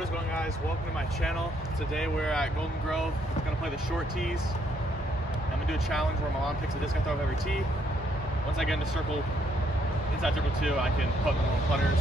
What is going on, guys? Welcome to my channel. Today we're at Golden Grove. We're gonna play the short tees. I'm gonna do a challenge where my mom picks a disc I throw of every tee. Once I get into inside circle 2, I can put my little putters.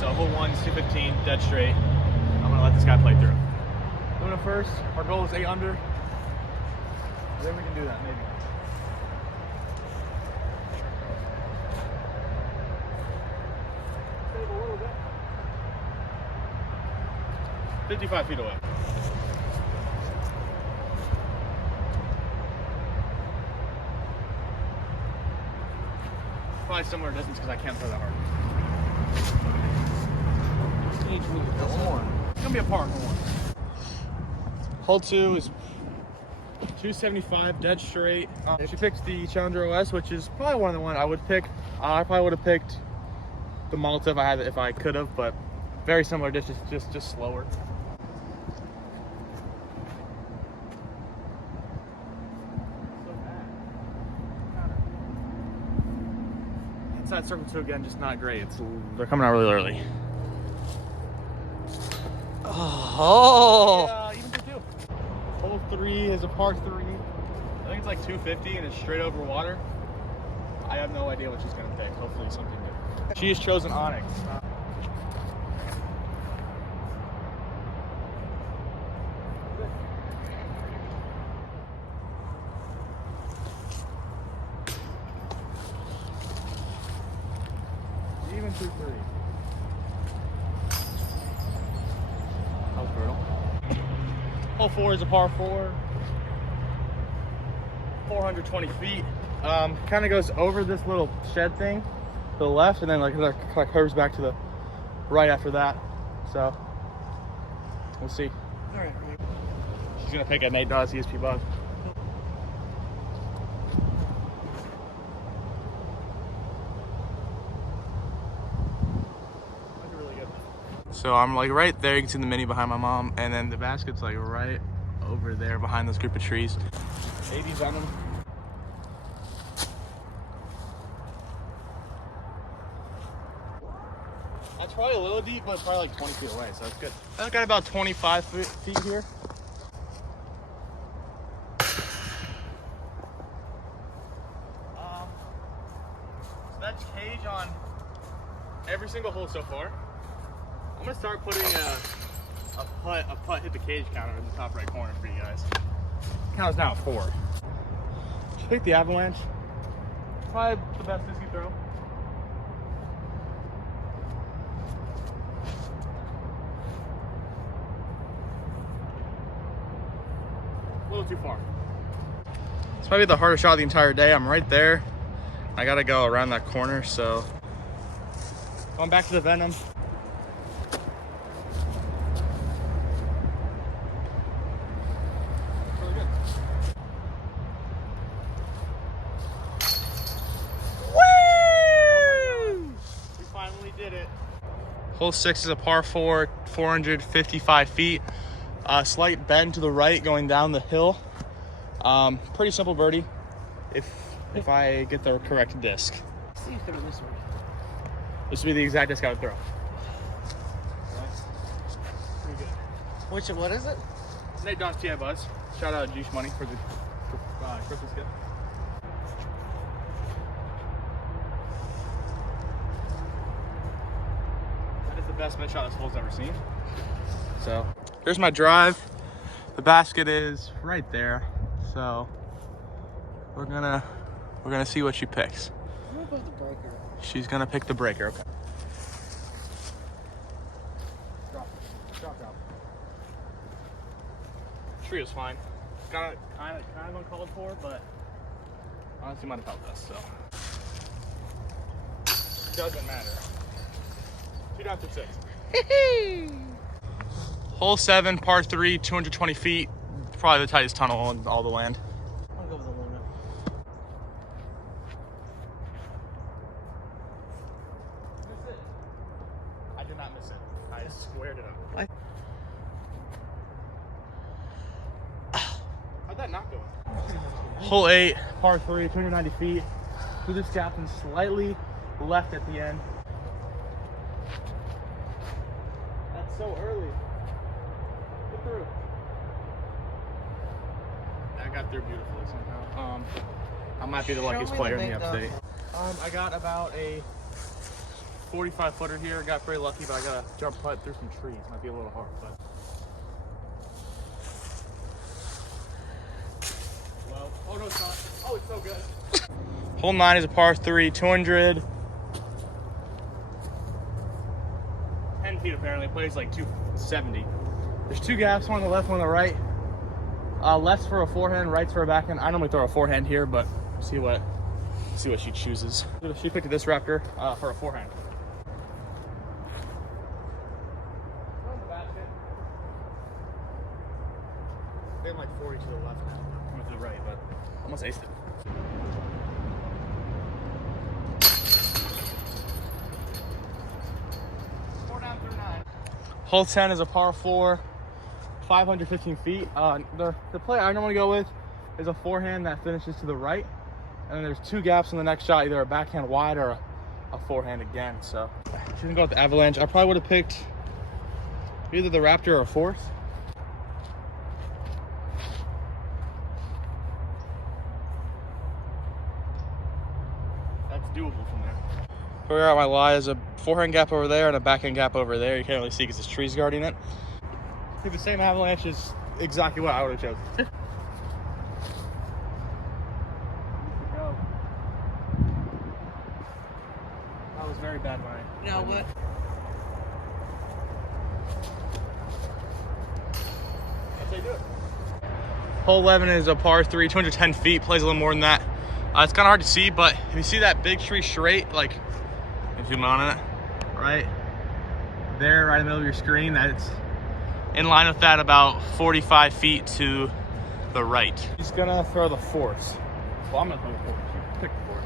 So hole 1 is 215, dead straight. I'm gonna let this guy play through. Doing it first. Our goal is 8 under. Then we can do that, maybe. Save a little bit. 55 feet away. Probably similar distance because I can't throw that hard. It's gonna be a par hole 1. Hole 2 is 275, dead straight. She picks the Challenger OS, which is probably one of the ones I would pick. I probably would have picked the Malta if I could have, but very similar distance, just slower. Inside circle 2 again, just not great. They're coming out really early. Oh! Yeah, even for 2. Hole 3 is a par 3. I think it's like 250 and it's straight over water. I have no idea what she's gonna pick. Hopefully something new. She has chosen Onyx. Even 2-3. That was brutal. Hole 4 is a par 4. 420 feet. Kind of goes over this little shed thing to the left, and then like curves back to the right after that. So we'll see. All right. She's gonna pick a Nate Dawes ESP bug. So I'm like right there, you can see the mini behind my mom, and then the basket's like right over there behind this group of trees. 80's on them. That's probably a little deep, but it's probably like 20 feet away, so that's good. I've got about 25 feet here. So that's cage on every single hole so far. I'm gonna start putting a putt hit the cage counter in the top right corner for you guys. Count's now at 4. Just pick the Avalanche. Probably the best disc you throw. A little too far. This might be the hardest shot of the entire day. I'm right there. I gotta go around that corner, so going back to the Venom. Hole 6 is a par 4, 455 feet. Slight bend to the right going down the hill. Pretty simple birdie if I get the correct disc. See if they're this way. This would be the exact disc I would throw. Pretty good. What is it? Nate Dawes TI Buzz. Shout out Juice Money for the Christmas gift. Best mid shot this hole's ever seen. So here's my drive. The basket is right there. So we're gonna see what she picks. What about the breaker? She's gonna pick the breaker. Okay. Drop. Tree was fine. Kind of uncalled for, but honestly might have helped us. So it doesn't matter. 2 down through 6. Hole 7, par 3, 220 feet. Probably the tightest tunnel in all the land. I'll go with a little bit. Miss it. I did not miss it. I squared it up. How'd that not go? Hole 8, par 3, 290 feet. Through this gap and slightly left at the end. That's so early. Get through. I got through beautifully somehow. I might be the luckiest player in the upstate. I got about a 45 footer here. Got very lucky, but I got to jump putt through some trees. Might be a little hard, but. Well, oh no, it's not. Oh, it's so good. Hole 9 is a par 3, 210 feet apparently. Plays like 270. There's 2 gaps, one on the left, one on the right. Left's for a forehand, right's for a backhand. I normally throw a forehand here, but see what she chooses. She picked this Raptor for a forehand. I'm like 40 to the left now. I went to the right, but almost aced it. Hole 10 is a par 4, 515 feet. The play I normally go with is a forehand that finishes to the right. And then there's 2 gaps in the next shot, either a backhand wide or a forehand again. So she didn't go with the Avalanche. I probably would have picked either the Raptor or a Force. That's doable from there. Where we're at my lie is a forehand gap over there and a backhand gap over there. You can't really see because there's trees guarding it. I think the same Avalanche is exactly what I would have chosen. That was very bad line. You know what? That's how you do it. Hole 11 is a par 3, 210 feet. Plays a little more than that. It's kind of hard to see, but if you see that big tree straight, like, if you zoom on it, right there, right in the middle of your screen, that's in line with that about 45 feet to the right. He's gonna throw the Force. Well, I'm gonna throw the Force. You pick the Force.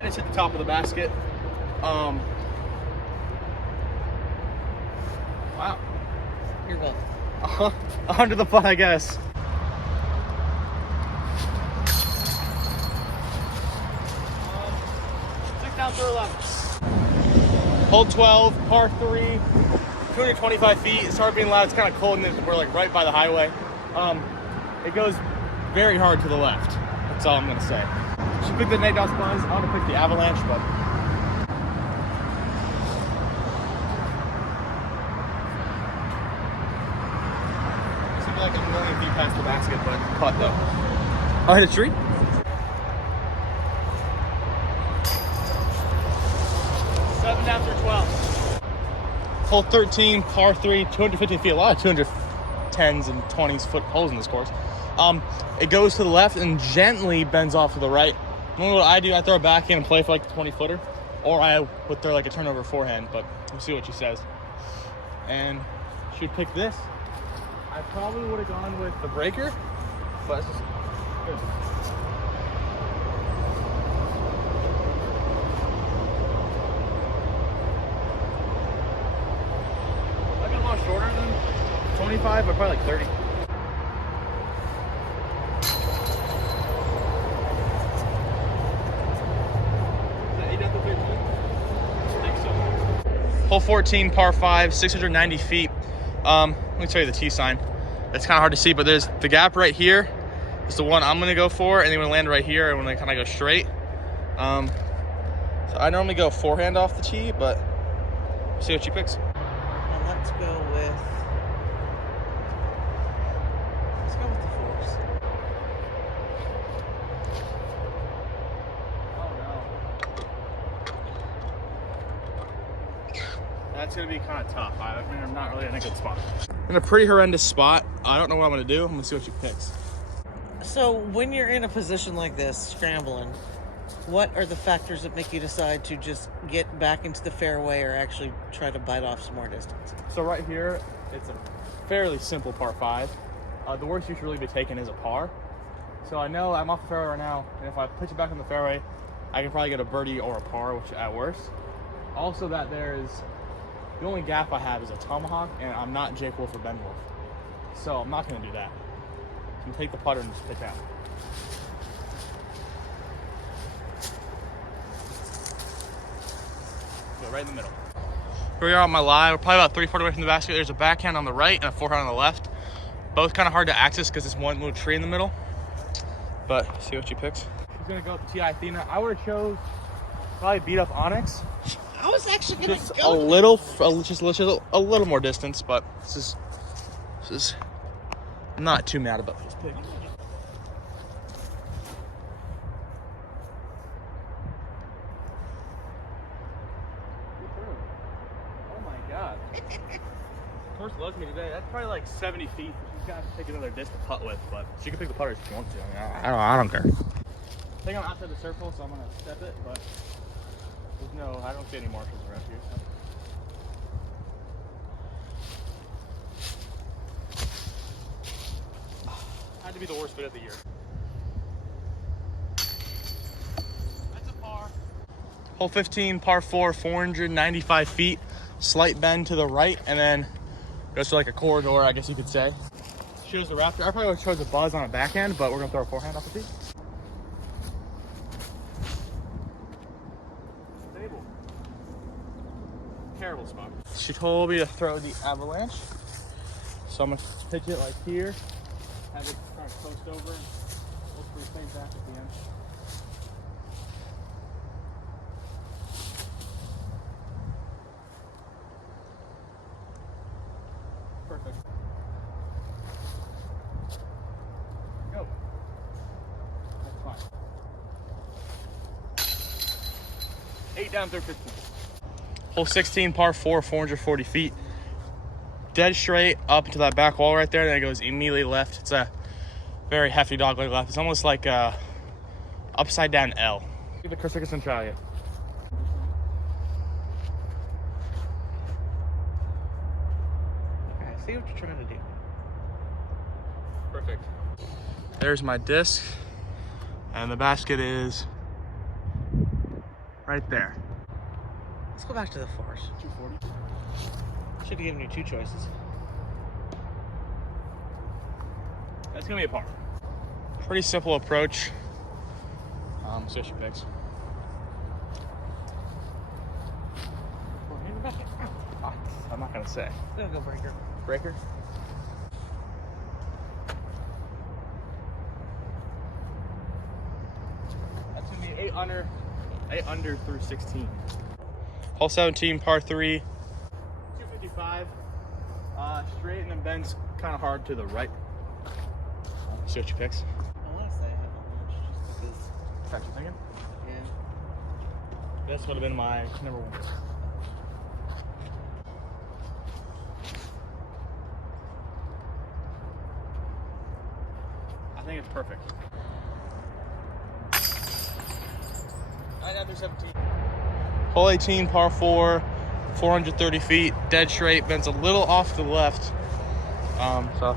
And it's at the top of the basket. Wow. You're welcome. Under the putt, I guess. Down through 11. Hole 12, par 3, 225 feet. It started being loud. It's kind of cold, and we're like right by the highway. It goes very hard to the left. That's all I'm gonna say. She picked the Nate Dawes Buzz. I want to pick the Avalanche, but it's gonna be like a million feet past the basket, but putt though. I hit a tree. Down through 12. Hole 13, par 3, 250 feet. A lot of 210s and 20s foot holes in this course. It goes to the left and gently bends off to the right. Normally what I do, I throw a backhand and play for like the 20 footer, or I would throw like a turnover forehand, but we'll see what she says. And she would pick this. I probably would have gone with the breaker, but it's just good. Shorter than 25, but probably like 30. Is that 8 after 13? I think so. Hole 14, par 5, 690 feet. Let me tell you the T sign. It's kind of hard to see, but there's the gap right here. It's the one I'm going to go for, and then we're going to land right here, and we're going to kind of go straight. So I normally go forehand off the tee, but see what she picks. Let's go with the Force. Oh no. That's gonna be kind of tough. I mean, I'm not really in a good spot. In a pretty horrendous spot. I don't know what I'm gonna do. I'm gonna see what she picks. So when you're in a position like this, scrambling, what are the factors that make you decide to just get back into the fairway or actually try to bite off some more distance? So right here, it's a fairly simple par 5. The worst you should really be taking is a par. So I know I'm off the fairway right now, and if I pitch it back on the fairway, I can probably get a birdie or a par, which at worst. Also that the only gap I have is a tomahawk, and I'm not Jake Wolf or Ben Wolf. So I'm not gonna do that. I'm gonna take the putter and just pitch out. go right in the middle. Here we are on my lie. We're probably about 3/4 away from the basket. There's a backhand on the right and a forehand on the left. Both kind of hard to access because there's one little tree in the middle. But see what she picks. She's gonna go with the TI Athena. I would have chose probably beat up Onyx. I was actually gonna Just go a little more distance, but this is I'm not too mad about this pick. Oh my god. First look at me today. That's probably like 70 feet. She's got to take another disc to putt with, but she can pick the putter if she wants to. I mean, I don't care. I think I'm outside the circle, so I'm gonna step it, but I don't see any marshals around here. So. Had to be the worst bit of the year. That's a par. Hole 15, par 4, 495 feet. Slight bend to the right, and then goes to like a corridor, I guess you could say. Shows the Raptor. I probably would have chose a Buzz on a backhand, but we're gonna throw a forehand off the tee. Stable. Terrible spot. She told me to throw the Avalanche, so I'm gonna pitch it like here, have it kind of coast over, and hopefully stay back at the end. Perfect. Go. That's fine. 8 down through 15. Hole 16, par 4, 440 feet. Dead straight up into that back wall right there, and then it goes immediately left. It's a very hefty dogleg left. It's almost like a upside down L. Look at the Chris Dickinson try it. I see what you're trying to do. Perfect. There's my disc, and the basket is right there. Let's go back to the force. 240. Should have given you 2 choices. That's gonna be a par. Pretty simple approach. So she picks. I'm not gonna say. I'm gonna go breaker. Breaker. That's gonna be 8 under through 16. Hole 17, par 3. 255. Straight and then bends kind of hard to the right. See what she picks. I want to say I have a hunch just because. That's what you're thinking? Yeah. This would have been my number 1. I think it's perfect. 9 down through 17. Hole 18, par 4, 430 feet, dead straight, bends a little off to the left. So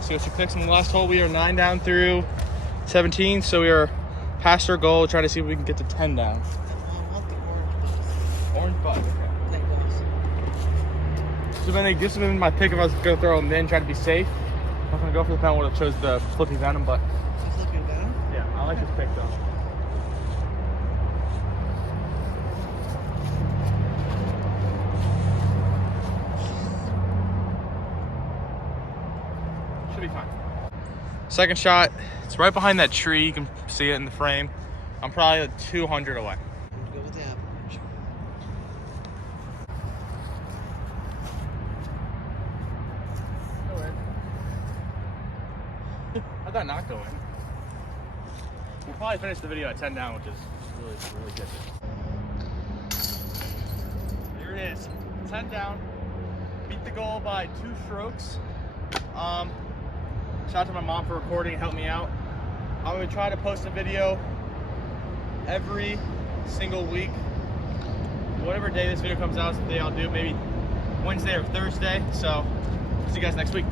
see what she picks in the last hole. We are 9 down through 17, so we are past our goal, trying to see if we can get to 10 down. I want the orange buzz. Orange buzz, okay. Thank goodness. So then this would have been my pick if I was going to throw them in, try to be safe. I'm not going to go for the penalty, would have chose the Flippy Venom, but It's looking down. yeah, I like this pick though. Should be fine. Second shot, it's right behind that tree. You can see it in the frame. I'm probably 200 away. I'm gonna go with the Avalanche. How'd that not go in? We'll probably finish the video at 10 down, which is really good. Here it is, 10 down. Beat the goal by 2 strokes. Shout out to my mom for recording and helping me out. I'm gonna try to post a video every single week. Whatever day this video comes out is the day I'll do, maybe Wednesday or Thursday. So, see you guys next week.